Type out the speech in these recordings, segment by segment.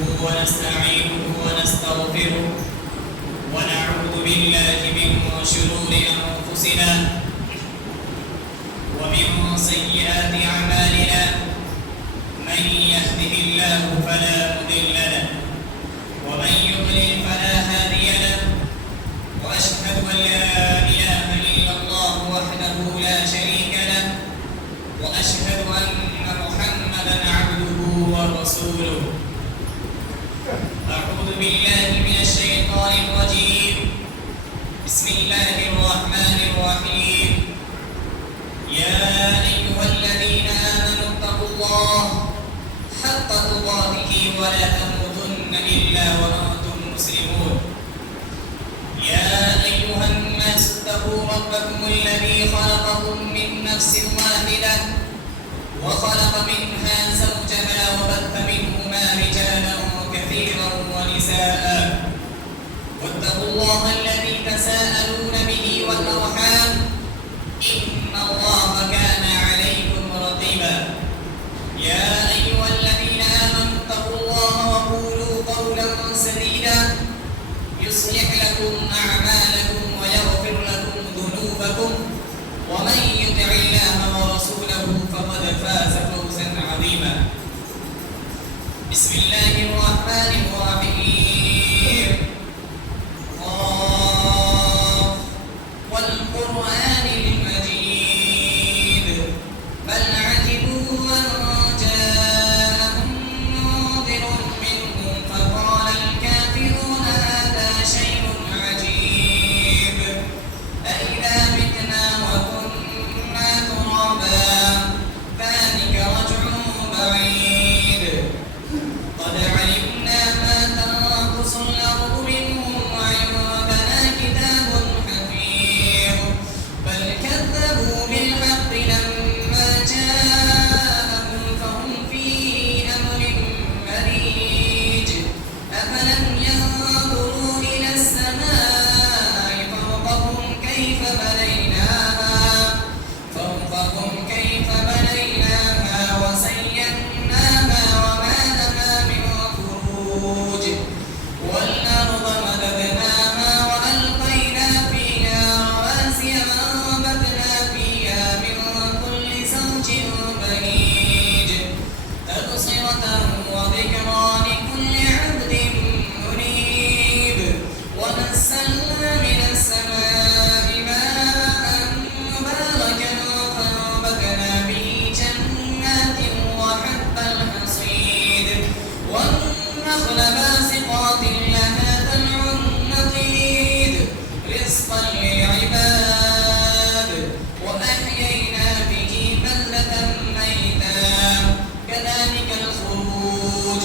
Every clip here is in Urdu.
ونستعينه ونستغفره ونعوذ بالله من شرور أنفسنا ومن سيئات أعمالنا من يهده الله فلا مضل له ومن يضلل فلا هادي له وأشهد أن لا إله إلا الله وحده لا شريك له وأشهد أن محمدا عبده ورسوله. أعوذ بالله من الشيطان الرجيم. بسم الله الرحمن الرحيم. يا أيها الذين آمنوا اتقوا الله حق تقاته ولا تموتن إلا وأنتم مسلمون. يا أيها الناس اتقوا ربكم الذي خلقكم من نفس واحدة وخلق منها زوجها وبث منهما رجالا كثيرا ونساء واتقوا الله الذي تساءلون به والأرحام إن الله كان عليكم رقيبا. يا أيها الذين آمنوا اتقوا الله وقولوا قولا سديدا يصلح لكم أعمالكم ويغفر لكم ذنوبكم ومن يطع الله ورسوله فقد فاز فوزا عظيما. بسم الله الرحمن الرحيم. قاف والقرآن المجيد بل عجبوا أن جاءهم منذر منهم فقال الكافرون هذا شيء عجيب أإذا متنا وكنا ترابا ذلك رجع بعيد قد علمنا ما تنقص الأرض منهم وعندنا كتاب حفيظ بل كذبوا بالحق لما جاءهم فهم في أمر مريج أفلم ينظروا إلى السماء فوقهم كيف بنيناها وزيناها وما لها من فروج والأرض مددناها وألقينا فيها رواسي وأنبتنا فيها من كل زوج بهيج تبصرة وذكرى لكل عبد منيب ونزلنا من السماء ماء مباركا فأنبتنا به جنات وحب الحصيد والنخل باسقات لها طلع نضيد رزقا للعباد وأحيينا به بلدة ميتا كذلك الخروج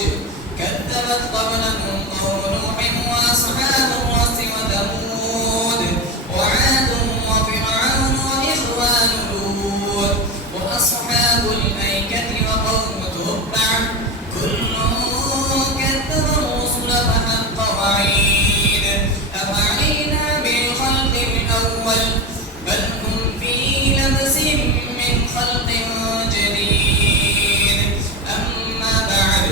كذبت قبلهم قوم نوح وأصحاب الرس وثمود وعاد وفرعون وإخوان لوط وأصحاب الأيكة وقوم تبع كل كذب الرسل فحق وعيد أفعلينا بالخلق الأول بل هم في لبس من خلق جديد. أما بعد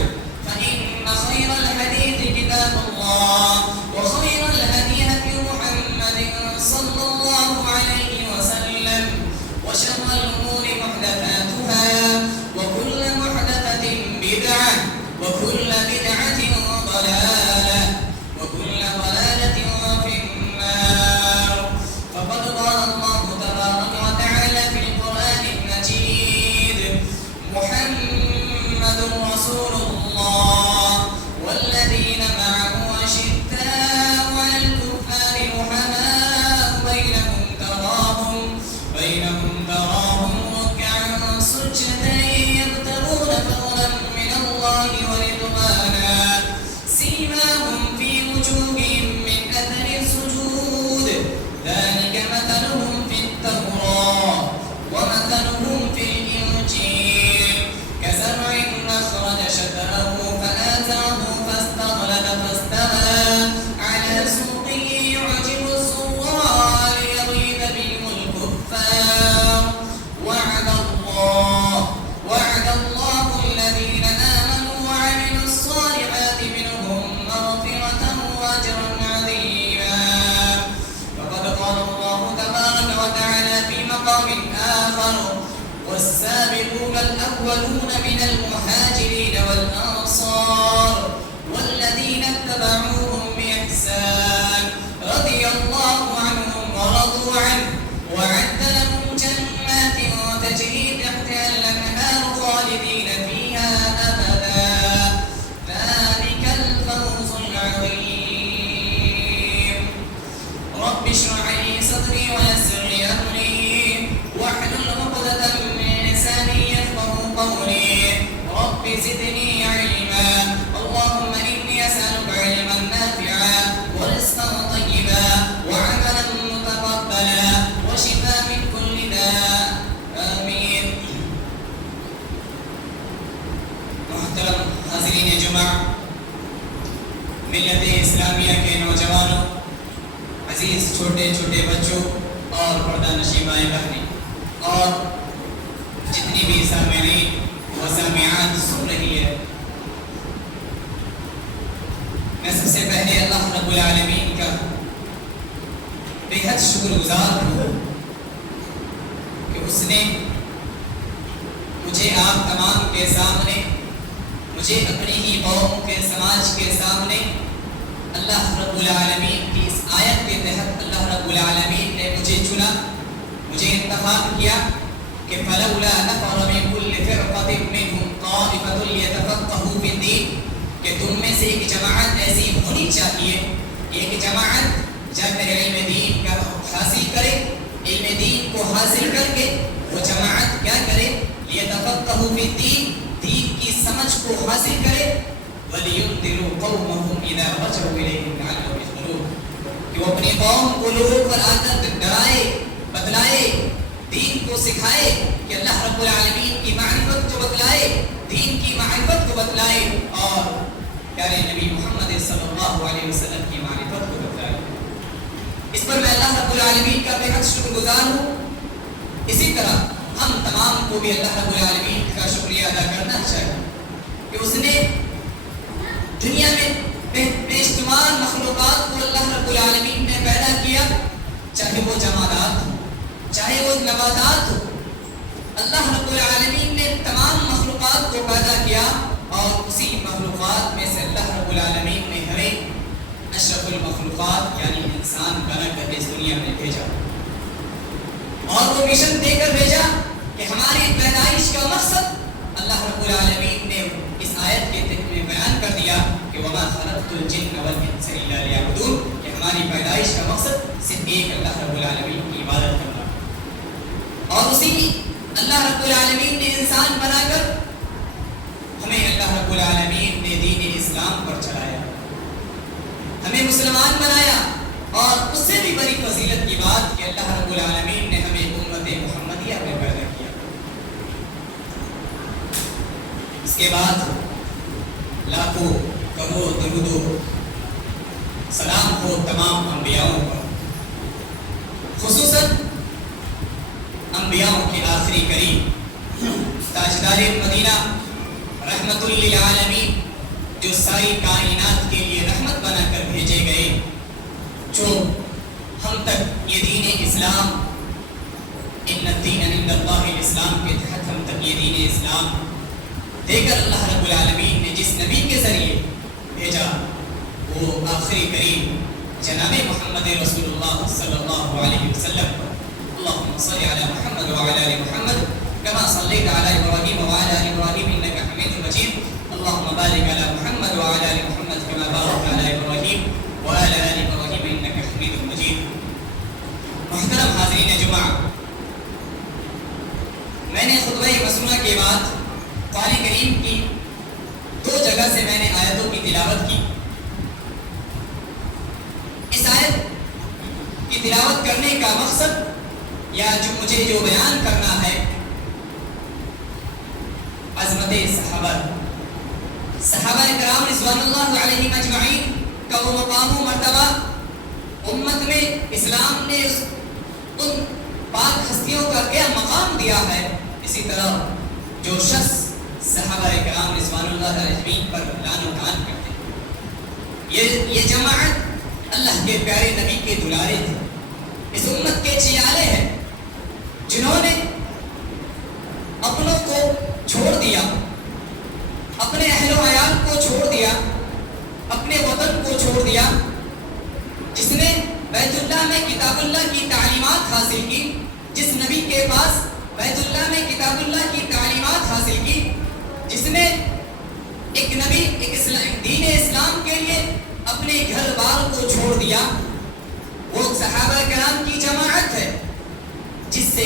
فإن خير الحديث كتاب الله وخير الهدي هدي محمد صلى الله عليه وسلم وشر الأمور محدثاتها وكل محدثة بدعة وكل بدعة ضلالة وكل ضلالة في النار. فقد قال الله تبارك وتعالى في القرآن المجيد محمد رسول الله والذين معه أشداء على الكفار رحماء بينهم تراهم ركعا سجدا يبتغون فضلا من الله ورضوانا سيماهم في وجوههم من أثر السجود ذلك مثلهم في التوراة ومثلهم في الإنجيل كزرع أخرج شطأه فآزره فاستغلظ آخر والسابقون الأولون من المهاجرين والأنصار والذين اتبعوهم بإحسان رضي الله عنهم ورضوا عنه وأعد لهم جنات تجري تحتها الأنهار خالدين فيها أبدا ذلك الفوز العظيم رب اشرح لي صدري ويسر لي أمري واحلل عقدة من لساني يفقهوا قولي رب زدني علما اللهم إني أسألك علما نافعا ورزقا طيبا وعملا متقبلا وشفاء من كل داء آمين. محترم حاضرین جمعہ، ملت اسلامیہ کے نوجوانوں، عزیز چھوٹے چھوٹے بچوں اور پردہ نشین مائیں بہنیں اور جتنی بھی سامعین و سامعات سن رہی ہے، میں سب سے پہلے اللہ رب العالمین کا بے حد شکر گزار ہوں کہ اس نے مجھے آپ تمام کے سامنے، مجھے اپنی ہی قوم کے سماج کے سامنے اللہ رب العالمین کی اس آیت کے تحت اللہ رب العالمین نے مجھے چنا، مجھے انتخاب کیا کہ فلولا نفر من كل فرقة منهم طائفة ليتفقهوا في الدين، کہ تم میں سے ایک جماعت ایسی ہونی چاہیے، ایک جماعت جا کر علم دین کا حاصل کرے، علم دین کو حاصل کر کے وہ جماعت کیا کرے، ليتفقهوا في الدين، دین کی سمجھ کو حاصل کرے، وَلِيُنذِرُوا قَوْمَهُمْ إِذَا رَجَعُوا إِلَيْهِمْ لَعَلَّهُمْ يَحْذَرُونَ، کہ وہ اپنی قوم کو لوگوں پر آ کر ڈرائے، بتلائے، دین کو سکھائے کہ اللہ رب العالمین کی معرفت کو بتلائے، دین کی معرفت کو بتلائے اور پیارے نبی محمد صلی اللہ علیہ وسلم کی معرفت کو بتلائے۔ اس پر میں اللہ رب العالمین کا بے حد شکر گزار ہوں۔ اسی طرح ہم تمام کو بھی اللہ رب العالمین کا شکریہ ادا کرنا چاہیے کہ اس نے دنیا میں بے شمار مخلوقات کو اللہ رب العالمین نے پیدا کیا، چاہے وہ جمادات ہو، چاہے وہ نباتات ہو، اللہ رب العالمین نے تمام مخلوقات کو پیدا کیا اور اسی مخلوقات میں سے اللہ رب العالمین نے ہمیں اشرف المخلوقات یعنی انسان بنا کر اس دنیا میں بھیجا اور وہ مشن دے کر بھیجا کہ ہماری پیدائش کا مقصد اللہ رب العالمین نے اس آیت کے تحت میں بیان کر دیا کہ وما خلقت الجن والانس الا لیعبدون، کہ ہماری پیدائش کا مقصد صرف ایک اللہ رب العالمین کی عبادت کرنا، اور اسی اللہ رب العالمین نے انسان بنا کر ہمیں اللہ رب العالمین نے دین اسلام پر چڑھایا، ہمیں مسلمان بنایا، اور اس سے بھی بڑی فضیلت کی بات کہ اللہ رب العالمین نے ہمیں امت محمدیہ میں پیدا کیا۔ اس کے بعد لاکھوں کروڑ درود و سلام ہو تمام انبیاؤں پر، خصوصاً انبیاءوں کے آخری کریم تاجدار مدینہ رحمت للعالمین، جو ساری کائنات کے لیے رحمت بنا کر بھیجے گئے، جو ہم تک یہ دین اسلام ان الدین عند اللہ الاسلام کے تحت ہم تک یہ دین اسلام دے کر اللہ رب العالمین نے جس نبی کے ذریعے بھیجا وہ آخری کریم جناب محمد رسول اللہ صلی اللہ علیہ وسلم پر۔ اللهم صل على محمد وعلى ال محمد كما صليت على ابراهيم وعلى ال ابراهيم انك حميد مجيد، اللهم بارك على محمد وعلى ال محمد كما باركت على ابراهيم وعلى ال ابراهيم انك حميد مجيد۔ محترم حاضرین جمعہ، میں نے خطبہ مسنونہ کے بعد قرآن کریم کی دو جگہ سے میں نے آیتوں کی تلاوت کی۔ اس آیت کی تلاوت کرنے کا مقصد یا جو مجھے بیان کرنا ہے، عظمت صحابہ کرام رضوان اللہ علیہم اجمعین کا وہ مقام و مرتبہ امت میں اسلام نے ان پاک ہستیوں کا کیا مقام دیا ہے، اسی طرح جو شخص صحابہ کرام رضوان اللہ علیہم پر لعن و تعان کرتے ہیں، یہ جماعت اللہ کے پیارے نبی کے دلارے تھے، اس امت کے چیالے ہیں جنہوں نے اپنوں کو چھوڑ دیا، اپنے اہل و عیال کو چھوڑ دیا، اپنے وطن کو چھوڑ دیا، جس نے بیت اللہ میں کتاب اللہ کی تعلیمات حاصل کی، جس نبی کے پاس بیت اللہ میں کتاب اللہ کی تعلیمات حاصل کی، جس نے ایک نبی دین اسلام کے لیے اپنے گھر بار کو چھوڑ دیا، وہ صحابہ کرام کی جماعت ہے جس سے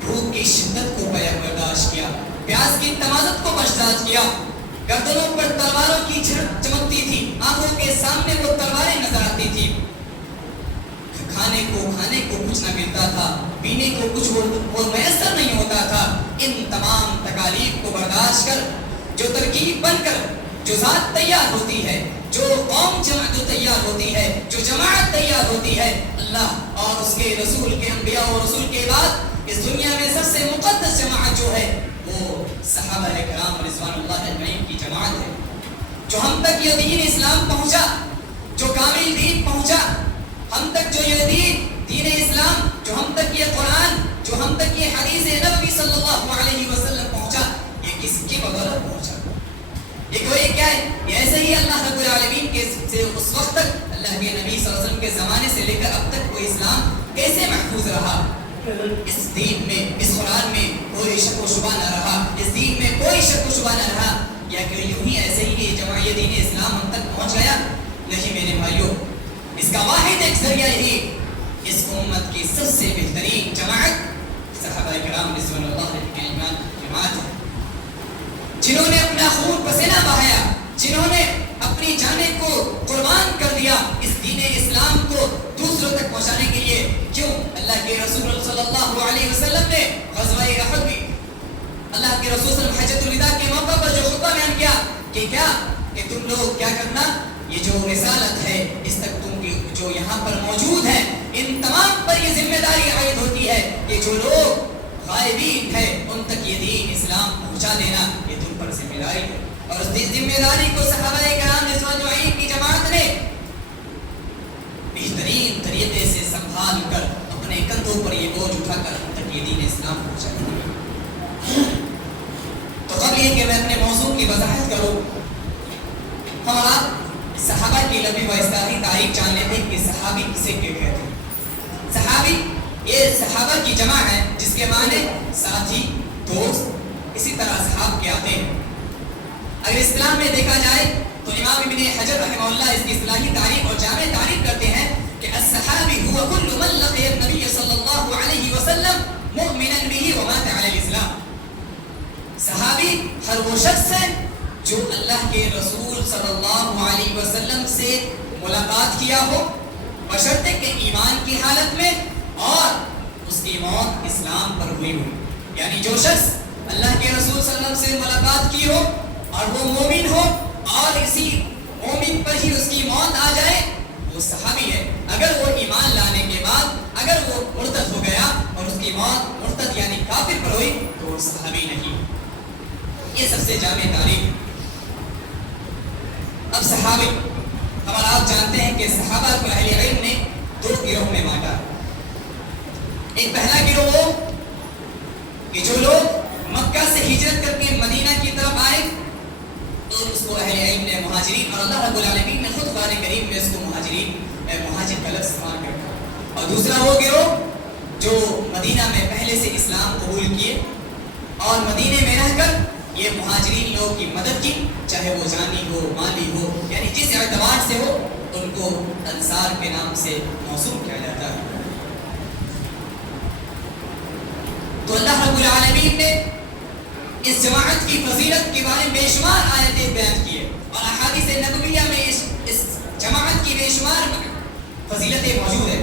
بھوک کی شدت کو برداشت کیا، پیاس کی تمازت کو برداشت کیا، گردنوں پر تلواروں کی چمکتی تھی، آنکھوں کے سامنے وہ تلواریں نظر آتی تھی، کھانے کو کچھ نہ ملتا تھا، پینے کو کچھ وہ میسر نہیں ہوتا تھا، ان تمام تکالیف کو برداشت کر جو ترکیب بن کر جو ذات تیار ہوتی ہے، جو قوم جو تیار ہوتی ہے، جو جماعت تیار ہوتی ہے، اللہ اور اس کے رسول کے انبیاء اور رسول کے بعد اس دنیا میں سب سے مقدس جماعت جو ہے وہ صحابہ کرام رضوان اللہ اجمعین کی جماعت ہے، جو ہم تک یہ دین اسلام پہنچا، جو کامل دین پہنچا، ہم تک جو یہ دین اسلام، جو ہم تک یہ قرآن، جو ہم تک یہ حدیث نبوی صلی اللہ علیہ وسلم پہنچا، یہ کس کی بدولت پہنچا؟ یہ کوئی کیا ہے؟ یہ ایسے ہی اللہ رب العالمین کے سے اس وقت تک اللہ کے نبی صلی اللہ علیہ وسلم کے زمانے سے لے کر اب تک وہ اسلام کیسے محفوظ رہا؟ اس دین میں، اس قرآن میں کوئی شک و شبہ نہ رہا، اس دین میں کوئی شک و شبہ نہ رہا، یا کہ یوں ہی ایسے ہی جماعت دین اسلام ہم تک پہنچ گیا؟ نہیں میرے بھائیوں، اس کا واحد ایک ذریعہ یہی، اس امت کی سب سے بہترین جماعت صحابہ کرام رضوان اللہ علیہم جماعت ہے، جنہوں نے اپنا خون پسینہ بہایا، جنہوں نے اپنی جانیں کو قربان کر دیا اس دین اسلام کو دوسروں تک پہنچانے کے لیے۔ کیوں؟ اللہ کے رسول صلی اللہ علیہ وسلم نے غزوہ احد میں اللہ کے رسول صلی اللہ علیہ وسلم حجۃ الوداع کے موقع پر جو خطبہ بیان کیا کہ تم لوگ کیا کرنا، یہ جو رسالت ہے اس تک تم کی جو یہاں پر موجود ہیں ان تمام پر یہ ذمہ داری عائد ہوتی ہے کہ جو لوگ غائبین ہیں ان تک یہ دین اسلام پہنچا دینا، یہ تم پر ذمہ داری ہے۔ اور اس ذمہ داری کو صحابہ کرام رضوان اللہ کی جماعت نے بہترین طریقے سے سنبھال کر اپنے کندھوں پر یہ بوجھ اٹھا کر ہم تک یہ دین اسلام پہنچا دیا۔ تو قبل یہ کہ میں اپنے موضوع کی وضاحت کروں، ہم آپ صحابہ کی لمبی و اصطلاحی تاریخ جان لیتے ہیں کہ صحابی کسے کہتے ہیں۔ صحابی یہ صحابہ کی جمع ہے جس کے معنی ساتھی، دوست، اسی طرح اصحاب کے آتے ہیں۔ اگر اسلام میں دیکھا جائے تو امام ابن حجر رحمہ اللہ اس کی اصطلاحی تعریف اور جامع تعریف کرتے ہیں کہ الصحابی هو كل من لقي النبي صلی اللہ علیہ وسلم مؤمنا به ومات على الاسلام۔ صحابی ہر وہ شخص ہے جو اللہ کے رسول صلی اللہ علیہ وسلم سے ملاقات کیا ہو بشرطے کہ ایمان کی حالت میں اور اس کی موت اسلام پر ہوئی ہو، یعنی جو شخص اللہ کے رسول صلی اللہ علیہ وسلم سے ملاقات کی ہو اور وہ مومن ہو اور اسی مومن پر ہی اس کی موت آ جائے وہ صحابی ہے۔ اگر وہ ایمان لانے کے بعد اگر وہ مرتد ہو گیا اور اس کی موت مرتد یعنی کافر پر ہوئی تو وہ صحابی نہیں۔ یہ سب سے جامع تعریف۔ اب صحابی ہمارا آپ جانتے ہیں کہ صحابہ کو اہل علم نے دو گروہ میں بانٹا۔ ایک پہلا گروہ وہ کہ جو لوگ مکہ سے ہجرت کر کے مدینہ کی طرف آئے تو اس کو اہل علم نے مہاجرین، اور اللہ رب العالمین نے خود قرآن کریم میں اس کو مہاجر کا لفظ استعمال کرتا۔ اور دوسرا وہ گروہ جو مدینہ میں پہلے سے اسلام قبول کیے اور مدینے میں رہ کر یہ مہاجرین لوگوں کی مدد کی، چاہے وہ جانی ہو مالی ہو، یعنی جس اعتبار سے ہو ان کو انصار کے نام سے موسوم کیا جاتا ہے۔ تو اللہ رب العالمین نے اس جماعت کی فضیلت کے بارے میں بے شمار آیتیں بیان کی ہے اور احادیث نبویہ میں اس جماعت کی بے شمار فضیلتیں موجود ہیں۔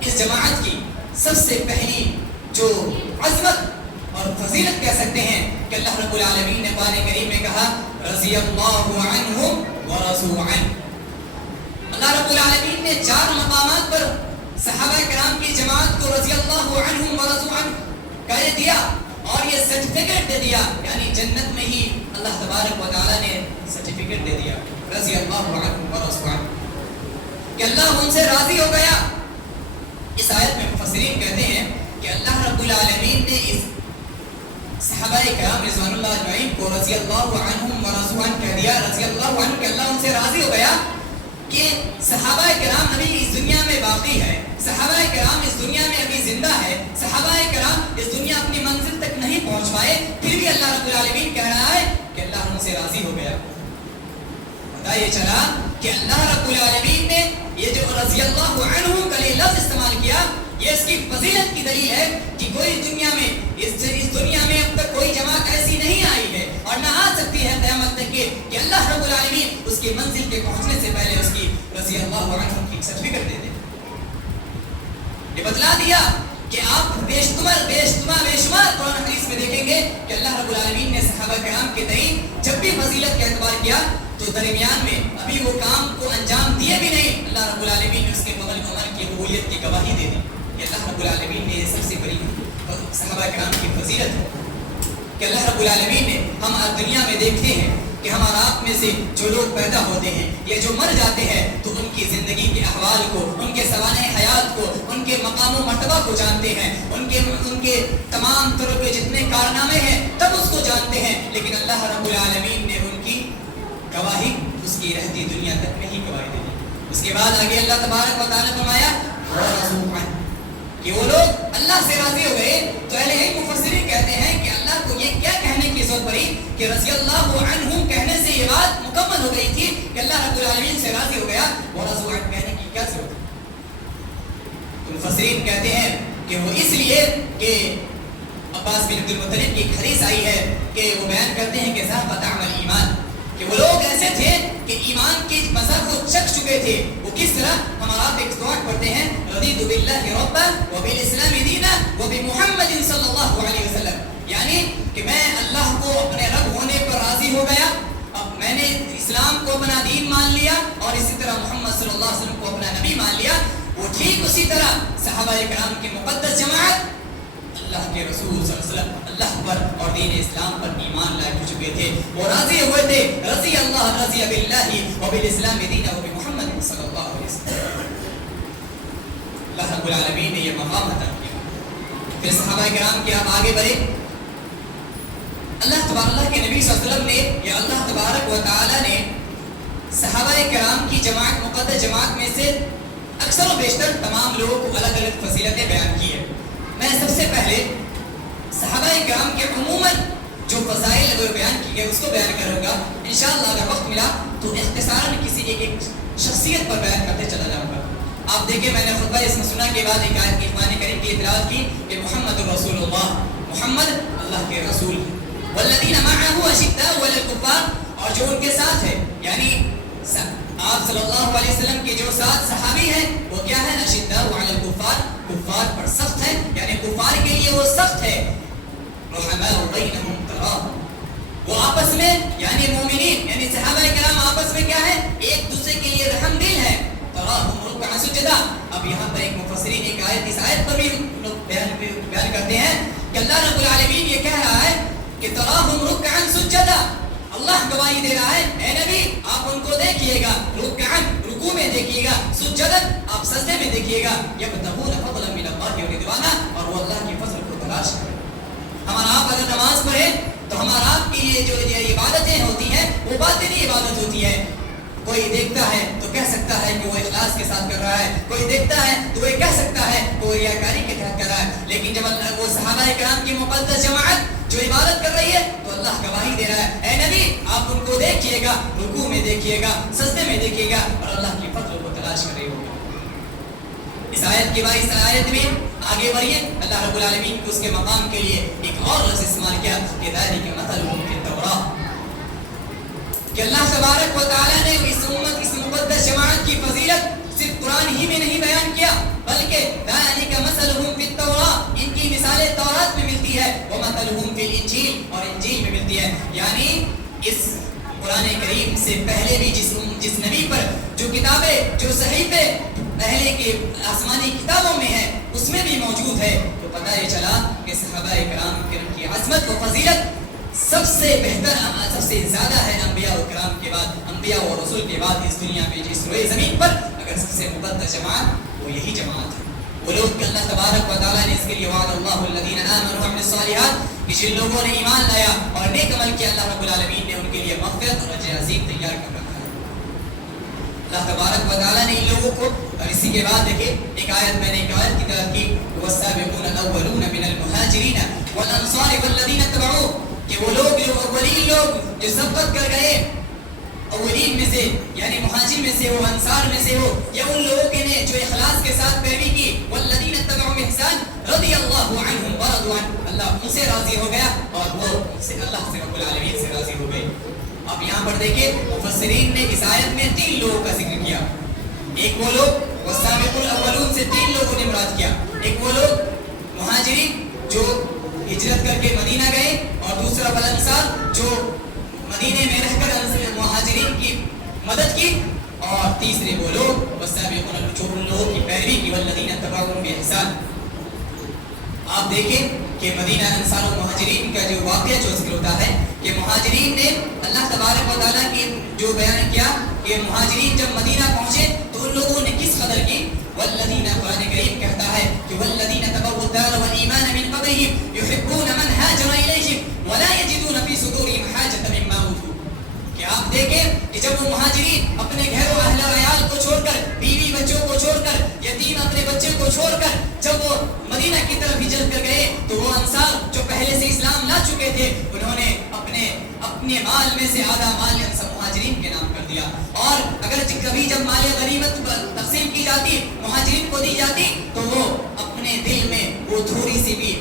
اس جماعت کی سب سے پہلی جو عظمت اور فضیلت کہہ سکتے ہیں کہ اللہ رب العالمین نے قرآن کریم میں کہا رضی اللہ عنہم ورضوا عنہ۔ اللہ رب العالمین نے 4 مقامات پر صحابہ کرام کی جماعت کو رضی اللہ عنہم ورضوا عنہ کہہ دیا اور یہ سرٹیفکیٹ دے دیا، یعنی جنت میں ہی اللہ تبارک و تعالیٰ نے سرٹیفکیٹ دے دیا رضی اللہ عنہم ورضوا عنہ کہ اللہ ان سے راضی ہو گیا۔ اس آیت میں مفسرین کہتے ہیں کہ اللہ رب العالمین نے اس صحابہ کرام رضوان اللہ اجمعین کو رضی اللہ عنہم و رضوا عنہ کہہ دیا، رضی اللہ عنہ کہ اللہ ان سے راضی ہو گیا کہ صحابہ کرام ابھی اس دنیا میں باقی ہے، صحابہ کرام اس دنیا میں ابھی زندہ ہے، صحابہ کرام اس دنیا اپنی منزل تک نہیں پہنچ پائے، پھر بھی اللہ رب العالمین کہہ رہا ہے کہ اللہ ان سے راضی ہو گیا۔ پتہ یہ چلا کہ اللہ رب العالمین نے یہ جو رضی اللہ عنہ کا لفظ استعمال کیا، یہ اس کی فضیلت کی دلیل ہے کہ کوئی دنیا میں اس دنیا میں اب تک کوئی جماعت ایسی نہیں آئی ہے اور نہ آ سکتی ہے قیامت تک کہ اللہ رب العالمین اس کی منزل کے پہنچنے سے پہلے اس کی رضی اللہ عنہ کی سرٹیفکیٹ دے دے۔ یہ بتلا دیا کہ آپ بے شمار قرآن حدیث میں دیکھیں گے کہ اللہ رب العالمین نے صحابہ کرام کے تئیں جب بھی فضیلت کا اعتبار کیا تو درمیان میں ابھی وہ کام کو انجام دیے بھی نہیں، اللہ رب العالمین نے اس کے عمل کی قبولیت کی گواہی دے دی۔ یہ اللہ رب العالمین نے سب سے بڑی صحابہ کرام کی فضیلت ہے کہ اللہ رب العالمین نے ہم دنیا میں دیکھتے ہیں کہ ہمارا آپ میں سے جو لوگ پیدا ہوتے ہیں یا جو مر جاتے ہیں تو ان کی زندگی کے احوال کو، ان کے سوانح حیات کو، ان کے مقام و مرتبہ کو جانتے ہیں، ان کے تمام طرح کے جتنے کارنامے ہیں تب اس کو جانتے ہیں، لیکن اللہ رب العالمین نے ان کی گواہی اس کی رہتی دنیا تک میں ہی گواہی دے دی۔ اس کے بعد آگے اللہ تبارک و تعالیٰ فرمایا کہ وہ لوگ اللہ سے راضی ہو گئے، تو اہل علم مفسرین کہتے ہیں کہ اللہ کو یہ کیا کہنے کی ضرورت پڑی کہ رضی اللہ عنہم کہنے سے یہ بات مکمل ہو گئی تھی کہ اللہ رب العالمین سے راضی ہو گیا، ورضوا عنہ کہنے کی کیا ضرورت ہے؟ مفسرین کہتے ہیں کہ وہ اس لیے کہ عباس بن عبد المطلب کی ایک حدیث آئی ہے کہ وہ بیان کرتے ہیں کہ ذاق طعم الایمان، کہ وہ لوگ ایسے تھے کہ ایمان کی مزہ کو چکھ چکے تھے۔ وہ کس طرح؟ ہمارا آپ ایک دعا پڑھتے ہیں، رضیت باللہ ربا وبالاسلام دینا وبمحمد صلی اللہ علیہ وسلم، یعنی کہ میں اللہ کو اپنے رب ہونے پر راضی ہو گیا، اب میں نے اسلام کو اپنا دین مان لیا اور اسی طرح محمد صلی اللہ علیہ وسلم کو اپنا نبی مان لیا۔ وہ ٹھیک اسی طرح صحابہ کرام کی مقدس جماعت اللہ کے رسول صلی اللہ علیہ وسلم اللہ پر اور دین اسلام پر ایمان لائے ہو چکے تھے، وہ راضی ہوئے تھے، رضی اللہ رضی باللہ وبالاسلام دینا وبمحمد صلی اللہ علیہ وسلم۔ اللہ رب العالمین نے یہ مقام عطا کیا۔ پھر صحابہ کرام کے آپ آگے بڑھے، اللہ تبارک کے نبی صلی اللہ علیہ وسلم نے یا اللہ تبارک و تعالی نے صحابہ کرام کی جماعت مقدس جماعت میں سے اکثر و بیشتر تمام لوگوں کو الگ الگ فضیلتیں بیان کی ہیں۔ میں سب سے پہلے صحابہ کرام کے عموماً جو فضائل اگر بیان کی گئے اس کو بیان کروں گا، انشاءاللہ اگر وقت ملا تو اختصاراً کسی ایک شخصیت پر بیان کرتے چلا جاؤں گا۔ آپ دیکھیں میں نے خطبہ اس مسنہ کے بعد ایک آیت قرآن کریم کی تلاوت کی کہ محمد رسول اللہ، محمد اللہ کے رسول، والذین معه اشداء علی الکفار، اور جو ان کے ساتھ ہے یعنی آپ صلی اللہ علیہ وسلم کے جو ساتھ صحابی ہیں وہ کیا ہے؟ اشداء علی الکفار، کفار پر سخت ہے، یعنی کفار کے لیے وہ سخت ہے۔ رحماء بینہم تراہم، وہ آپس میں یعنی مومنین یعنی صحابہ کرام آپس میں کیا ہے؟ ایک دوسرے کے لیے رحم دل ہے۔ تراہم رکعا سجدا، اب یہاں پر ایک مفسرین ایک آیت اس آیت پر بھی بیان کرتے ہیں کہ اللہ رب العالمین یہ کہہ رہا ہے کہ تراہم رکعا سجدا، اللہ گواہی دے رہا ہے اے نبی آپ ان کو دیکھیے گا رکعا رکوع میں دیکھیے گا، سجدا آپ سجدے میں دیکھیے گا، یبتغون فضلا من اللہ ورضوانا، اور وہ اللہ کے فضل کو تلاش کریں۔ ہمارا آپ اگر نماز پڑھے تو ہمارا آپ کی یہ جو عبادتیں ہوتی ہیں وہ باطنی عبادت ہوتی ہے۔ کوئی دیکھتا ہے تو کہہ سکتا ہے کہ وہ اخلاص کے ساتھ کر رہا ہے، کوئی دیکھتا ہے تو وہ کہہ سکتا ہے کہ وہ ریاکاری کے تحت کر رہا ہے، لیکن جب اللہ وہ صحابہ کرام کی مقدس جماعت جو عبادت کر رہی ہے تو اللہ گواہی دے رہا ہے اے نبی آپ ان کو دیکھیے گا، رکوع میں دیکھیے گا، سجدے میں دیکھیے گا، اور اللہ کے فضل کو تلاش کر رہے ہوگا۔ اس آیت کے بعد اس آیت میں آگے بڑھیے، اللہ رب العالمین کو اس کے مقام کے لیے ایک اور لفظ استعمال کیا کہ ذالک مثلهم فی التوراۃ، کہ اللہ تبارک و تعالیٰ نے اس امت اس مقدس جماعت کی فضیلت صرف قرآن ہی میں نہیں بیان کیا بلکہ ذالک مثلهم فی التوراۃ، ان کی مثالیں تورات میں ملتی ہے، ومثلهم فی الانجیل، اور انجیل میں ملتی ہے، یعنی اس قرآن کریم سے پہلے بھی جس نبی پر جو کتابیں جو صحیفے پہلے کے آسمانی کتابوں میں ہیں اس میں بھی موجود ہے، تو پتہ یہ چلا کہ صحابہ کرام کی عظمت و فضیلت سب سے بہتر سب سے زیادہ ہے انبیاء و کرام کے بعد، انبیاء و رسول کے بعد اس دنیا میں جس روئے زمین پر اگر سب سے مقدس جماعت وہ یہی جماعت ہے۔ وہ لوگ کہ اللہ تبارک و تعالیٰ نے اس کے لیے وعد اللہ الذین آمنوا وعملوا الصالحات کہ جن لوگوں نے ایمان لایا اور نیک عمل کیا اللہ رب العالمین نے ان کے لیے مغفرت اور اجر عظیم تیار کر رکھا ہے۔ اللہ تبارک و تعالیٰ نے ان لوگوں کو، اور اسی کے بعد دیکھیں ایک آیت میں نے ایک آیت کی طرف کی، والسابقون الاولون من المہاجرین والانصار والذین اتبعوہ، کہ وہ لوگ جو اولین لوگ جو سبقت کر گئے اولین میں سے یعنی مہاجر میں سے ہو، انصار میں سے ہو، یا ان لوگوں کے نے جو اخلاص کے ساتھ پیروی کی، والذین اتبعوا بإحسان رضی اللہ عنہم ورضوا عنہ، اللہ ان سے راضی ہو گیا اور وہ اللہ سے رب العالمین سے راضی ہو گئے۔ اب یہاں پر دیکھیں مفسرین نے اس آیت میں 3 لوگوں کا ذکر کیا۔ ایک وہ لوگ والسابقون الاولون سے 3 لوگوں نے مراد کیا، ایک وہ لوگ مہاجرین جو ہجرت کر کے مدینہ گئے، اور دوسرا والانصار جو مدینے میں رہ کر مہاجرین کی مدد کی، اور تیسرے وہ لوگ والسابقون جو ان لوگوں کی پیروی کی، والذین اتبعوہم بإحسان۔ آپ دیکھیں کہ مدینہ انصار و مہاجرین کا جو واقعہ جو ذکر ہوتا ہے کہ مہاجرین نے اللہ تبارک و تعالیٰ کی جو بیان کیا کہ مہاجرین جب مدینہ پہنچے تو ان لوگوں نے کس قدر کی، والذین، قرآن کریم کہتا ہے کہ والذین تبوؤا الدار والایمان من قبلہم یحبون من ہاجر الیہم ولا یجدون فی صدورہم حاجۃ مما اوتوا، کہ آپ دیکھیں کہ جب وہ مہاجرین اپنے گھر و اہل و عیال کو چھوڑ کر، بیوی بچوں کو چھوڑ کر، یتیم اپنے بچے کو چھوڑ کر جب وہ مدینہ کی طرف ہجرت کر گئے تو وہ انصار جو پہلے سے اسلام لا چکے تھے انہوں نے اپنے مال میں سے آدھا مال سب مہاجرین کے نام کر دیا، اور اگر کبھی جب مال غنیمت تقسیم کی جاتی مہاجرین کو دی جاتی تو وہ اپنے دل میں وہ تھوڑی سی بھی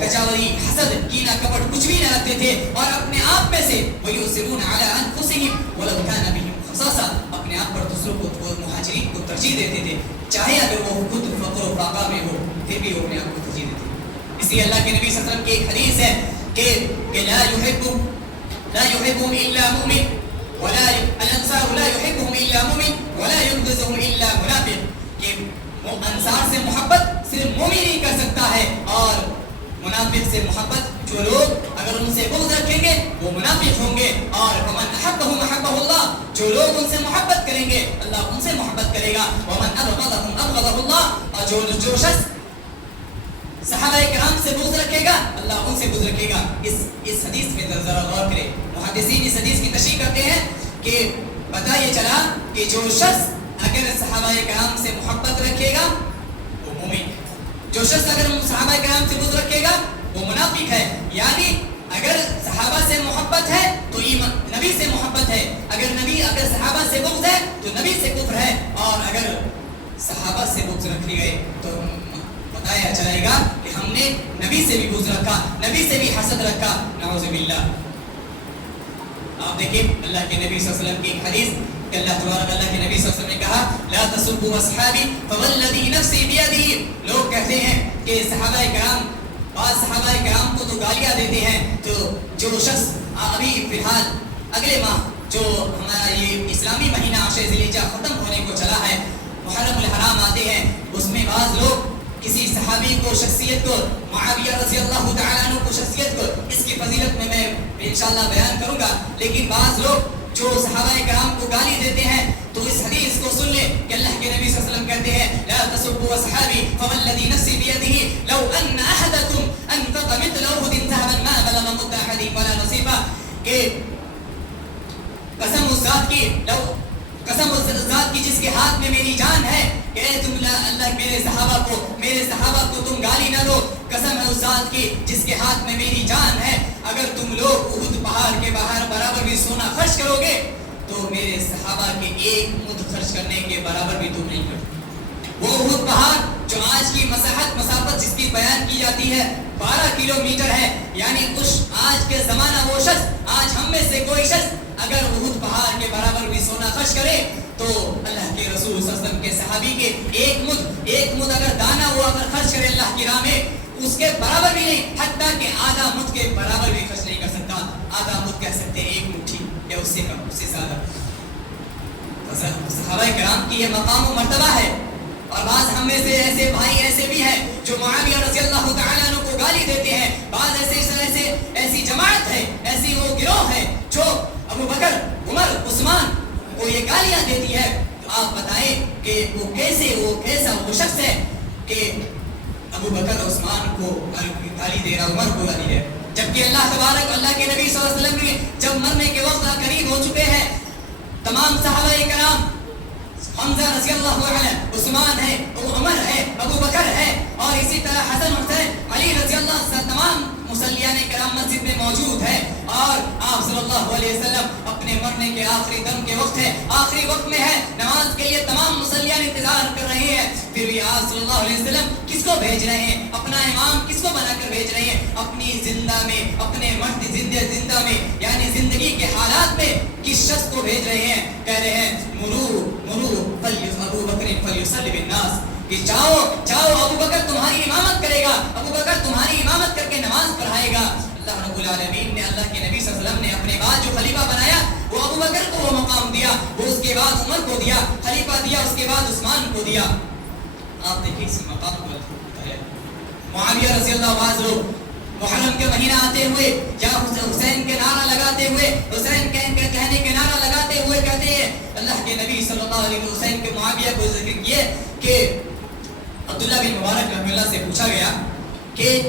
کچاوری، حسد، کینہ، کپٹ کچھ بھی نہ رکھتے تھے، اور اپنے آپ میں سے وَيُؤْثِرُونَ عَلَىٰ أَنفُسِهِمْ وَلَوْ كَانَ بِهِمْ خَصَاصَةٌ، اپنے آپ پر دوسروں کو، وہ مہاجرین کو ترجیح دیتے تھے، چاہے اگر وہ خود فقر و فاقہ میں ہو پھر بھی وہ اپنے آپ کو ترجیح دیتے تھے۔ اس لیے اللہ کے نبی صلی اللہ علیہ وسلم کی ایک حدیث ہے کہ لا يحبهم الا مؤمن ولا الانصار لا يحبهم الا مؤمن ولا يبغضهم الا منافق، کہ انصار سے محبت صرف مومن ہی کر سکتا ہے، اور منافق سے محبت جو لوگ اگر ان سے بغض رکھیں گے وہ منافق ہوں گے، اور ومن احبهم احبه اللہ، جو لوگ ان سے محبت کریں گے اللہ ان سے محبت کرے گا، ومن ابغضهم ابغضه اللہ، اور جو شخص صحابہ کرام سے بغض رکھے گا اللہ ان سے بغض رکھے گا۔ اس حدیث میں ذرا غور کریں، محدثین اس حدیث کی تشریح کرتے ہیں کہ پتہ یہ چلا کہ جو شخص اگر صحابہ کرام سے محبت رکھے گا وہ مومن ہے، جو شخص اگر صحابہ کرام سے بغض رکھے گا وہ منافق ہے، یعنی اگر صحابہ سے محبت ہے تو نبی سے محبت ہے، اگر صحابہ سے بغض ہے تو نبی سے کفر ہے، اور اگر صحابہ سے بغض رکھے گئے تو بتایا چلے گا کہ ہم نے نبی سے بھی بغض رکھا، نبی سے بھی حسد رکھا، نعوذ باللہ۔ آپ دیکھیں اللہ کے نبی صلی اللہ علیہ وسلم کی ایک حدیث کہ اللہ کے نبی صلی اللہ علیہ وسلم نے کہا لا تسبوا اصحابی فوالذی نفسی بیدہ، لوگ کہتے ہیں کہ صحابہ کرام، بعض صحابہ کرام کو تو گالیاں دیتے ہیں، تو جو شخص ابھی فی الحال اگلے ماہ جو ہمارا یہ اسلامی مہینہ عشر ذی الحجہ ختم ہونے کو چلا ہے، محرم الحرام آتے ہیں، اس میں بعض لوگ کسی صحابی کو، شخصیت کو، معاویہ رضی اللہ تعالیٰ عنہ کو شخصیت کو، اس کی فضیلت میں انشاءاللہ بیان کروں گا، لیکن بعض لوگ جو صحابہ کرام کو گالی دیتے ہیں تو اس حدیث کو سن لیں کہ اللہ کے نبی صلی اللہ علیہ وسلم کہتے ہیں لا تسبوا اصحابی فوالذی نفسی بیدہ لو ان احدکم انفق مثل احد ذهبا ما بلغ مد احدهم ولا نصیبہ، کہ قسم اس ذات کی جس کے ہاتھ میں میری جان ہے کہ تم اللہ میرے صحابہ کو تم گالی نہ دو، قسم ہے اس ذات کی جس کے ہاتھ میں میری جان ہے، اگر تم لوگ احد پہاڑ کے باہر برابر بھی سونا خرچ کرو گے تو میرے صحابہ کے ایک مد خرچ کرنے کے برابر بھی تم نہیں کرتے۔ وہ احد پہاڑ جو آج کی مسافت جس کی بیان کی جاتی ہے 12 کلومیٹر ہے، یعنی آج کے زمانہ وہ شخص، آج ہم میں سے کوئی شخص اگر احد پہاڑ کے برابر بھی سونا خرچ کرے تو اللہ کے رسول صلی اللہ علیہ وسلم کے صحابی کے ایک مد اگر دانا وہ اگر خرچ کرے اللہ کی راہ میں اس کے برابر بھی نہیں، حتیٰ کہ آدھا مد کے برابر بھی خرچ نہیں کر سکتا، آدھا مد کہہ سکتے ہیں ایک مٹھی یا اس سے کم، اس سے زیادہ۔ صحابہ کرام کی یہ مقام و مرتبہ ہے، اور بعض ہم میں سے ایسے بھائی ایسے بھی ہیں جو معاویہ رضی اللہ تعالیٰ عنہ کو گالی دیتے ہیں، بعض ایسی جماعت ہے، ایسی وہ گروہ ہے جو ابو بکر، عمر، عثمان کو یہ گالیاں دیتی ہے، تو آپ بتائیں کہ وہ کیسا وہ شخص ہے کہ ابو بکر عثمان کو گالی دے رہا، عمر کو گالی دے رہا۔ جبکہ اللہ تبارک اللہ کے نبی صلی اللہ علیہ وسلم نے جب مرنے کے وقت قریب ہو چکے ہیں، تمام صحابہ کرام، حمزہ رضی اللہ عنہ، عثمان ہے، عمر ہے، ابو بکر ہے، اور اسی طرح حسن حسین، علی رضی اللہ عنہ، تمام مصلیان کرام مسجد میں موجود ہے، اور آپ صلی اللہ علیہ وسلم اپنے مرنے کے آخری دم کے وقت ہے، آخری وقت میں ہے، نماز کے لیے تمام مصلیان انتظار کر رہے ہیں، پھر بھی آپ صلی اللہ علیہ وسلم کس کو بھیج رہے ہیں؟ اپنا امام کس کو بنا کر بھیج رہے ہیں؟ اپنی زندہ میں، اپنے مرد زندہ میں، یعنی زندگی کے حالات میں کس شخص کو بھیج رہے ہیں؟ کہہ رہے ہیں مرو ابو بکر فلیصلی بالناس، کہ جاؤ ابو بکر تمہاری امامت کرے گا، ابو بکر تمہاری امامت کر کے نماز پڑھائے گا۔ اللہ رب العالمین نے، اللہ کے نبی صلی اللہ علیہ وسلم نے اپنے بعد جو خلیفہ بنایا وہ ابو بکر کو وہ مقام دیا، وہ اس کے بعد عمر کو دیا، خلیفہ دیا، اس کے بعد عثمان کو دیا۔ آپ دیکھیں اس مقام کو ہے معاویہ رضی اللہ عنہ محرم کے مہینہ آتے ہوئے یا حسین کے نعرہ لگاتے ہوئے، حسین کہنے کے نعرہ لگاتے ہوئے کہتے ہیں، اللہ کے نبی صلی اللہ علیہ وسلم حسین کے معاویہ کو ذکر کیے کہ عبداللہ بن مبارک رحمہ اللہ سے پوچھا گیا کہ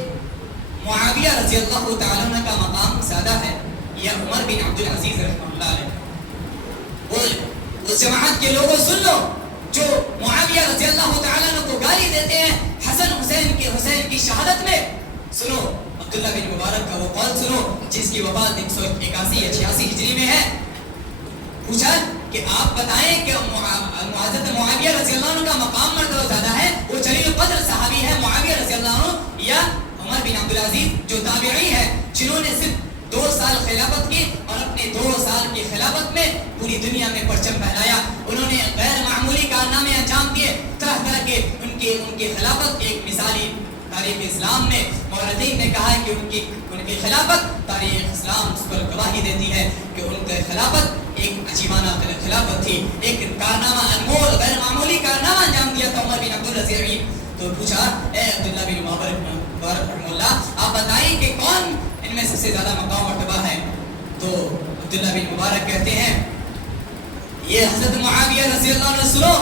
معاویہ رضی اللہ تعالیٰ عنہ کا مقام زیادہ ہے یا عمر بن عبد العزیز رحمہ اللہ علیہ؟ اس جماعت کے لوگوں سن لو جو معاویہ رضی اللہ تعالیٰ عنہ کو گالی دیتے ہیں حسن حسین کی شہادت میں، سنو عبداللہ بن مبارک کا وہ قول سنو جس کی وفات 181 یا 86 ہجری میں ہے۔ پوچھا کہ آپ بتائیں کہ حضرت معاویہ رضی اللہ عنہ کا مقام مرتبہ زیادہ ہے، وہ جلیل القدر صحابی ہے معاویہ رضی اللہ عنہ، یا عمر بن عبدالعزیز جو تابعی ہے جنہوں نے صرف 2 سال خلافت کی اور اپنے 2 سال کی خلافت میں پوری دنیا میں پرچم پھیلایا، انہوں نے غیر معمولی کارنامے انجام دیے، طرح کے ان کی خلافت ایک مثالی تاریخ اسلام نے، مورخین نے کہا ہے کہ ان کی خلافت تاریخ اسلام اس پر گواہی دیتی ہے کہ ان کی خلافت ایک عجیبانہ خلافت تھی، ایک کارنامہ انمول غیر معمولی کارنامہ انجام دیا تھا عمر بن عبدالعزیز۔ تو پوچھا اے عبداللہ بن مبارک رحمہ اللہ، آپ بتائیں کہ کون ان میں سب سے زیادہ مقام مرتبہ ہے؟ تو عبداللہ بن مبارک کہتے ہیں یہ حضرت معاویہ رضی اللہ عنہ سنو،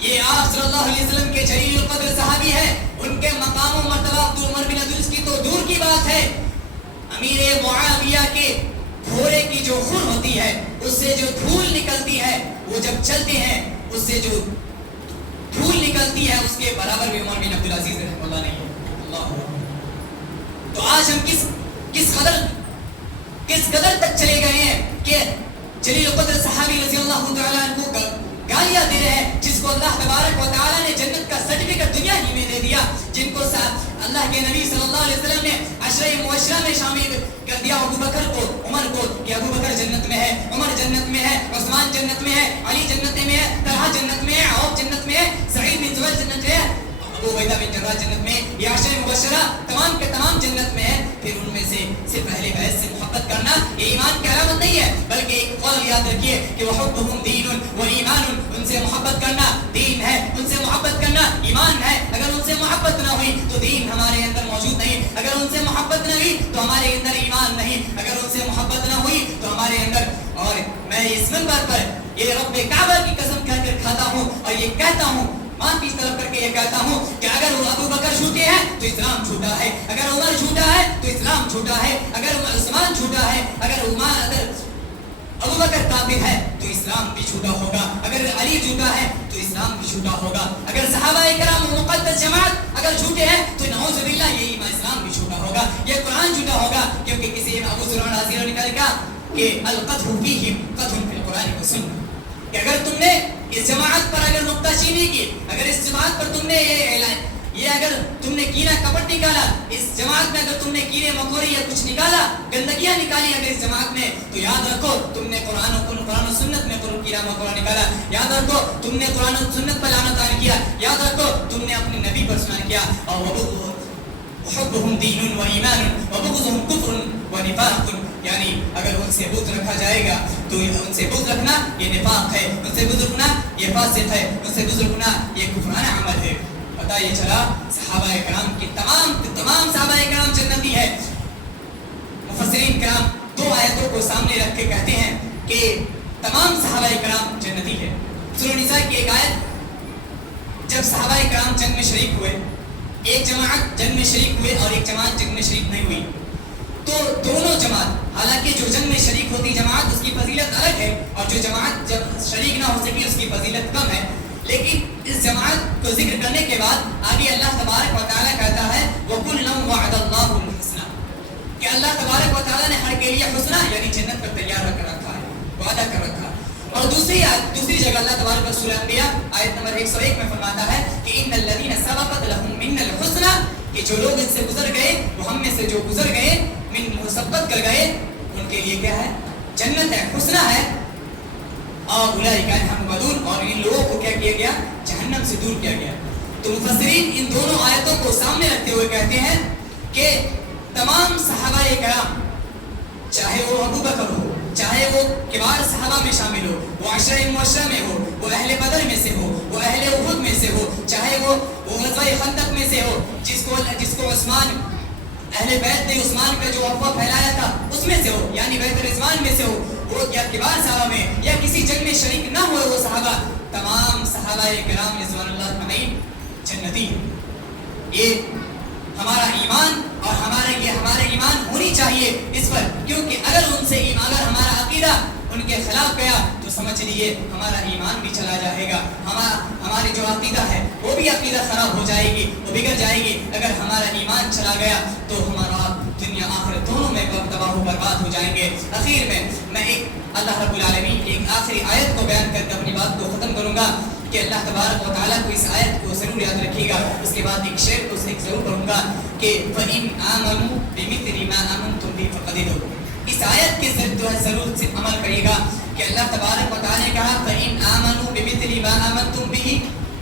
یہ آپ صلی اللہ علیہ وسلم کے جلیل القدر صحابی ہے، ان کے مقام و مرتبہ عمر بن عبدالعزیز کی تو دور کی بات ہے، امیر معاویہ کے گھوڑے کی جو خر ہوتی ہے اس سے جو دھول نکلتی ہے، وہ جب چلتے ہیں اس سے جو دھول نکلتی ہے اس کے برابر بھی عمر بن عبدالعزیز رحمہ اللہ نہیں ہے۔ اللہ، تو آج ہم کس قدر تک چلے گئے ہیں کہ جلیل القدر صحابی رضی اللہ تعالیٰ عنہ کو گالیاں دے رہے ہیں، جس کو اللہ تبارک و تعالیٰ نے جنت کا سرٹیفکیٹ دنیا ہی میں دے دیا، جن کو اللہ کے نبی صلی اللہ علیہ وسلم نے عشرہ مبشرہ میں شامل کر دیا، ابو بکر کو، عمر کو، کہ ابو بکر جنت میں ہے، عمر جنت میں ہے، عثمان جنت میں ہے، علی جنت میں ہے، طلحہ جنت میں ہے، عوف جنت میں ہے، سعید بن زبیر جنت میں ہے، ابو عبیدہ بن جراح جنت میں، یہ عشرہ مبشرہ تمام کے تمام جنت میں ہے۔ پھر ان میں سے صرف اہل بیت سے محبت کرنا یہ ایمان کی علامت نہیں ہے، بلکہ ایک قول یاد رکھیے کہ وحبهم دین و ایمان، ان سے محبت کرنا دین ہے، ان سے محبت کرنا ایمان ہے۔ اگر ان سے محبت نہ ہوئی تو دین ہمارے اندر موجود نہیں، اگر ان سے محبت نہ ہوئی تو ہمارے اندر ایمان نہیں، اگر ان سے محبت نہ ہوئی تو ہمارے اندر، اور میں اس منبر پر یہ رب کعبہ کی قسم کہہ کر کھاتا ہوں اور یہ کہتا ہوں، معافی طلب کر کے یہ کہتا ہوں کہ اگر ابو بکر جھوٹے ہیں تو اسلام جھوٹا ہے، اگر عمر جھوٹا ہے تو اسلام جھوٹا ہے، اگر عثمان جھوٹا ہے، اگر ابو بکر کافر ہے تو اسلام بھی جھوٹا ہوگا، اگر علی جھوٹا ہے تو اسلام بھی جھوٹا ہوگا، اگر صحابہ کرام مقدس جماعت اگر جھوٹے ہیں تو نعوذ باللہ یہ اسلام بھی جھوٹا ہوگا، یہ قرآن جھوٹا ہوگا، کیونکہ کسی ابو ذر الغفاری نے کہا کہ القدح فیہم قدح فی القرآن والسنہ، کہ اگر تم نے اس جماعت پر اگر نکتہ چینی کی، اگر اس جماعت پر تم نے یہ اگر تم نے کینہ کپٹ نکالا، اس جماعت میں اگر تم نے کینے مکوری یا کچھ نکالا، گندگیاں نکالی اگر اس جماعت میں، تو یاد رکھو تم نے قرآن و سنت میں کینہ مکوڑا نکالا، یاد رکھو تم نے قرآن و سنت پر لعنت عائد کیا، یاد رکھو تم نے اپنے نبی پر سنان کیا، اور وحبهم دین و ایمان وبغضهم کفر و نفاق، یعنی اگر ان سے بغض رکھا جائے گا تو ان سے بغض رکھنا یہ نفاق ہے، ان سے بغض رکھنا یہ فاسق ہے، ان سے بغض رکھنا یہ کفرانہ عمل ہے۔ پتہ یہ چلا صحابہ کرام کی تمام صحابہ کرام جنتی ہے۔ مفسرین کرام 2 آیتوں کو سامنے رکھ کے کہتے ہیں کہ تمام صحابہ کرام جنتی ہے۔ سورہ نساء کی ایک آیت، جب صحابہ کرام جنگ میں شریک ہوئے، ایک جماعت جنگ میں شریک ہوئے اور ایک جماعت جنگ میں شریک نہیں ہوئی، تو دونوں جماعت، حالانکہ جو جنگ میں شریک ہوتی جماعت اس کی فضیلت الگ ہے، اور جو جماعت جب شریک نہ ہو سکی اس کی فضیلت کم ہے، لیکن اس جماعت کو ذکر کرنے کے بعد آگے اللہ تبارک و تعالیٰ کہتا ہے وَكُلًّا وَعَدَ اللَّهُ الْحُسْنَى، کہ اللہ تبارک و تعالیٰ نے ہر کے لیے حسنہ یعنی جنت پر تیار کر رکھا ہے، وعدہ کر رکھا ہے۔ اور دوسری جگہ اللہ تبارک و سورہ انبیاء آیت نمبر 101 میں فرماتا ہے کہ ان الذین سبقت لهم منا الحسنى، کہ جو لوگ ان سے گزر گئے، وہ ہم میں سے جو گزر گئے، من سبقت کر گئے، ان کے لیے کیا ہے؟ جنت ہے، حسنہ ہے، اور اولئک عنہا مبعدون، اور ان لوگوں کو کیا کیا گیا؟ جہنم سے دور کیا گیا۔ تو مفسرین ان دونوں آیتوں کو سامنے رکھتے ہوئے کہتے ہیں کہ تمام صحابہ کرام، چاہے وہ ابو بکر ہو، چاہے وہ کبار صحابہ میں شامل ہو، وہ عشرہ مبشرہ میں ہو، وہ اہل بدر میں سے ہو، وہ اہل احد میں سے ہو، چاہے وہ غزوہ خندق میں سے ہو جس کو عثمان اہل بیت نے عثمان کا جو افواہ پھیلایا تھا اس میں سے ہو، یعنی بیت رضوان میں سے ہو، وہ یا کبار صحابہ میں یا کسی جنگ میں شریک نہ ہوئے وہ صحابہ، تمام صحابہ کرام رضوان اللہ اجمعین جنتی ہیں۔ یہ ہمارا ایمان اور ہمارے ایمان ہونی چاہیے اس پر، کیونکہ اگر ہمارا عقیدہ ان کے خلاف گیا تو سمجھ لیجیے ہمارا ایمان بھی چلا جائے گا، ہماری جو عقیدہ ہے وہ بھی عقیدہ خراب ہو جائے گی، وہ بگڑ جائے گی۔ اگر ہمارا ایمان چلا گیا تو ہمارا دنیا آخرت دونوں میں تباہ و برباد ہو جائیں گے۔ اخیر میں ایک اللہ رب العالمین کی ایک آخری آیت کو بیان کر کے اپنی بات کو ختم کروں گا کہ اللہ تبارک و تعالیٰ کو اس آیت کو ضرور یاد رکھیے گا۔ اس کے بعد ایک شعر کو ضرور پڑھوں گا کہ فَإِنْ آمَنُوا بِمِثْلِ مَا آمَنْتُمْ بِهِ فَقَدْ، اس آیت کے ضرور سے عمل کریے گا کہ اللہ تبارک و تعالیٰ نے کہا فَإِنْ آمَنُوا بِمِثْلِ مَا آمَنْتُمْ بِهِ،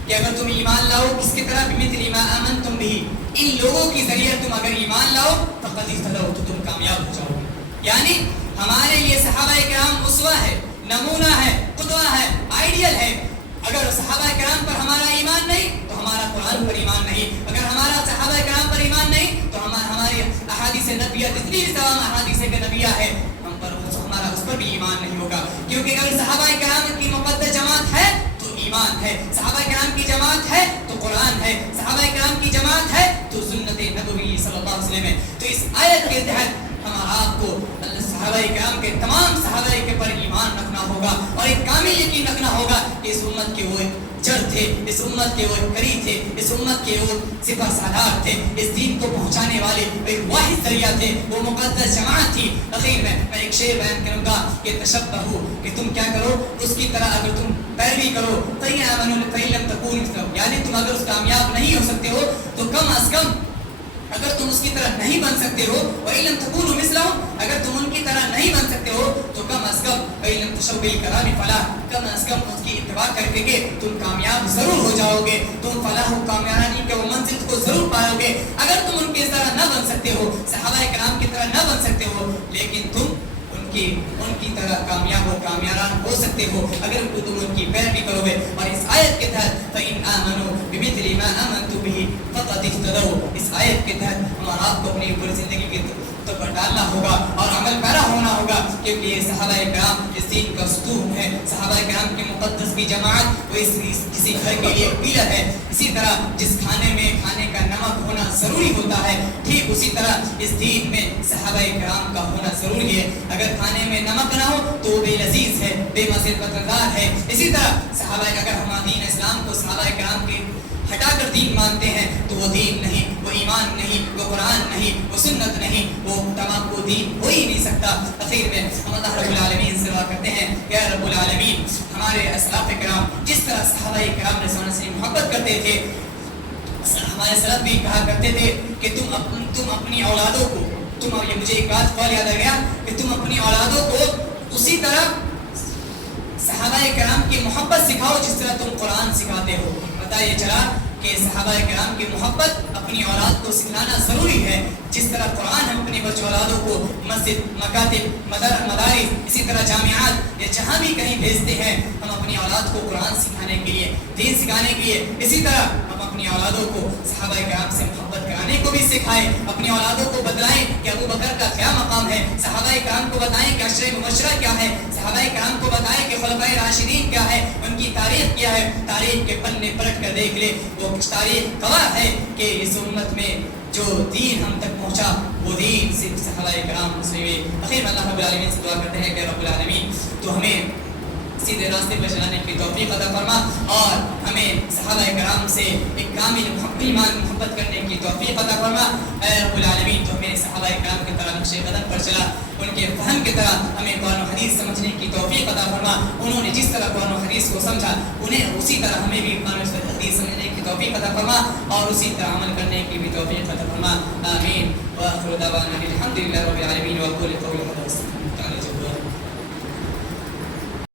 کہ اگر تم ایمان لاؤ کس کی طرح؟ بِمِثْلِ مَا آمَنْتُمْ بِهِ، ان لوگوں کے ذریعے تم اگر ایمان لاؤ فَقَدْ اهْتَدَوْا، تو تم کامیاب ہو جاؤ گے۔ یعنی ہمارے لیے صحابہ کرام اسوہ ہے، نمونہ ہے، قدوہ ہے، آئیڈیل ہے۔ اگر صحابہ کرام پر ہمارا ایمان نہیں تو ہمارا قرآن پر ایمان نہیں، اگر ہمارا صحابہ کرام پر ایمان نہیں تو ہماری احادیث نبیہ جتنی بھی تمام احادیث نبیہ ہے ہمارا اس پر بھی ایمان نہیں ہوگا، کیونکہ اگر صحابہ کرام کی مقدس جماعت ہے تو ایمان ہے، صحابہ کرام کی جماعت ہے تو قرآن ہے، صحابہ کرام کی جماعت ہے تو سنت نبوی صلی اللہ علیہ وسلم ہے۔ تو اس آیت کے تحت آپ کو صحابہ کرام کے تمام صحابہ کے پر ایمان رکھنا ہوگا اور ایک کامل یقین رکھنا ہوگا کہ اس امت کے وہ جڑ تھے، اس امت کے وہ کری تھے، اس امت کے وہ سپہ سالار تھے، اس دین کو پہنچانے والے ایک واحد ذریعہ تھے، وہ مقدس جماعت تھی۔ اخیر میں ایک شعر بیان کروں گا کہ تشبہو، کہ تم کیا کرو اس کی طرح اگر تم پیروی کرو، فَإِن لَمْ تَكُونُوا مِثْلَهُ، یعنی تم اگر اس کامیاب نہیں ہو سکتے ہو تو کم از کم اگر تم اس کی طرح نہیں بن سکتے ہو، وَإِن لَمْ تَكُونُوا مِثْلَهُ، اگر تم ان کی طرح نہیں بن سکتے ہو تو کم از کم وَإِن لَمْ تَشَوْا بِالْكَرَامِ فَلَا، کم از کم اس کی اتباع کر کے تم کامیاب ضرور ہو جاؤ گے، تم فلاح و کامیابی کے وہ منزل کو ضرور پاؤ گے۔ اگر تم ان کی طرح نہ بن سکتے ہو، صحابہ کرام کی طرح نہ بن سکتے ہو، لیکن تم ان کی طرح کامیاب و کامیاب ہو سکتے ہو اگر تم ان کی پیروی کرو گے۔ اور اس آیت کے تحت فَإِنْ آمَنُوا بِمِثْلِ مَا آمَنْتُمْ بِهِ فَقَدْ اهْتَدَوْا، اس آیت کے تحت ہمارا آپ کو اپنی پوری زندگی کے تو پر ڈالنا ہوگا اور عمل پیرا ہونا ہوگا، کیونکہ یہ صحابہ کرام اس دین کا ستون ہے، صحابہ کرام کی مقدس کی جماعت وہ کسی گھر کے لیے پلر ہے۔ اسی طرح جس کھانے میں کھانے کا نمک ہونا ضروری ہوتا ہے، ٹھیک اسی طرح اس دین میں صحابہ کرام کا ہونا ضروری ہے۔ اگر کھانے میں نمک نہ ہو تو وہ بے لذیذ ہے، بے مزے مزیدار ہے۔ اسی طرح صحابہ اگر ہم دین اسلام کو صحابہ کرام کے ہٹا کر دین مانتے ہیں تو وہ دین نہیں، وہ ایمان نہیں، وہ قرآن نہیں، وہ سنت نہیں، وہ تمام کو دین ہو ہی نہیں سکتا۔ اخیر میں ہم اللہ رب العالمین سے دعا کرتے ہیں کہ رب العالمین ہمارے اسلاف کرام جس طرح صحابہ کرام رضوان اللہ سے محبت کرتے تھے، ہمارے سلف بھی کہا کرتے تھے کہ تم اپنی اولادوں کو، یہ مجھے ایک بات قول یاد آ گیا کہ تم اپنی اولادوں کو اسی طرح صحابہ کرام کی محبت سکھاؤ جس طرح تم قرآن سکھاتے ہو۔ پتہ یہ چلا کہ صحابہ کرام کی محبت اپنی اولاد کو سکھلانا ضروری ہے، جس طرح قرآن ہم اپنی بچوں اولادوں کو مسجد، مکاتب، مدارس، اسی طرح جامعات یا جہاں بھی کہیں بھیجتے ہیں ہم اپنی اولاد کو قرآن سکھانے کے لیے، دین سکھانے کے لیے، اسی طرح ہم اپنی اولادوں کو صحابہ کرام سے محبت کرانے کو بھی سکھائیں، اپنی اولادوں کو بتلائیں کہ ابو بکر کا کیا مقام ہے، صحابہ کرام کو بتائیں کہ عشرہ مبشرہ کیا ہے، صحابہ کرام کو بتائیں کہ خلفائے راشدین کیا ہے، ان کی تاریخ کیا ہے۔ تاریخ کے پنے پلٹ کر دیکھ لے، وہ تاریخ گواہ ہے کہ اس امت میں جو دین ہم تک پہنچا وہ دین صرف صحابہ کرام سے ہوئے. اخیر میں اللہ رب العالمین سے دعا کرتے ہیں کہ رب العالمین تو ہمیں سیدھے راستے پر چلانے کی توفیق عطا فرما اور ہمیں صحابہ کرام سے ایک کامل ایمان محبت کرنے کی توفیق عطا فرما. اے رب العالمین تو ہمیں صحابہ کرام کی طرح نقش قدم پر چلا, ان کے فہم کی طرح ہمیں قرآن و حدیث سمجھنے کی توفیق عطا فرما. انہوں نے جس طرح قرآن و حدیث کو سمجھا انہیں اسی طرح ہمیں بھی قرآن و حدیث سمجھنے کی توفیق عطا فرما اور اسی طرح عمل کرنے کی بھی توفیق عطا فرما. آمین. وآخر دعوانا الحمد للہ رب العالمین. وأقول قولي هذا.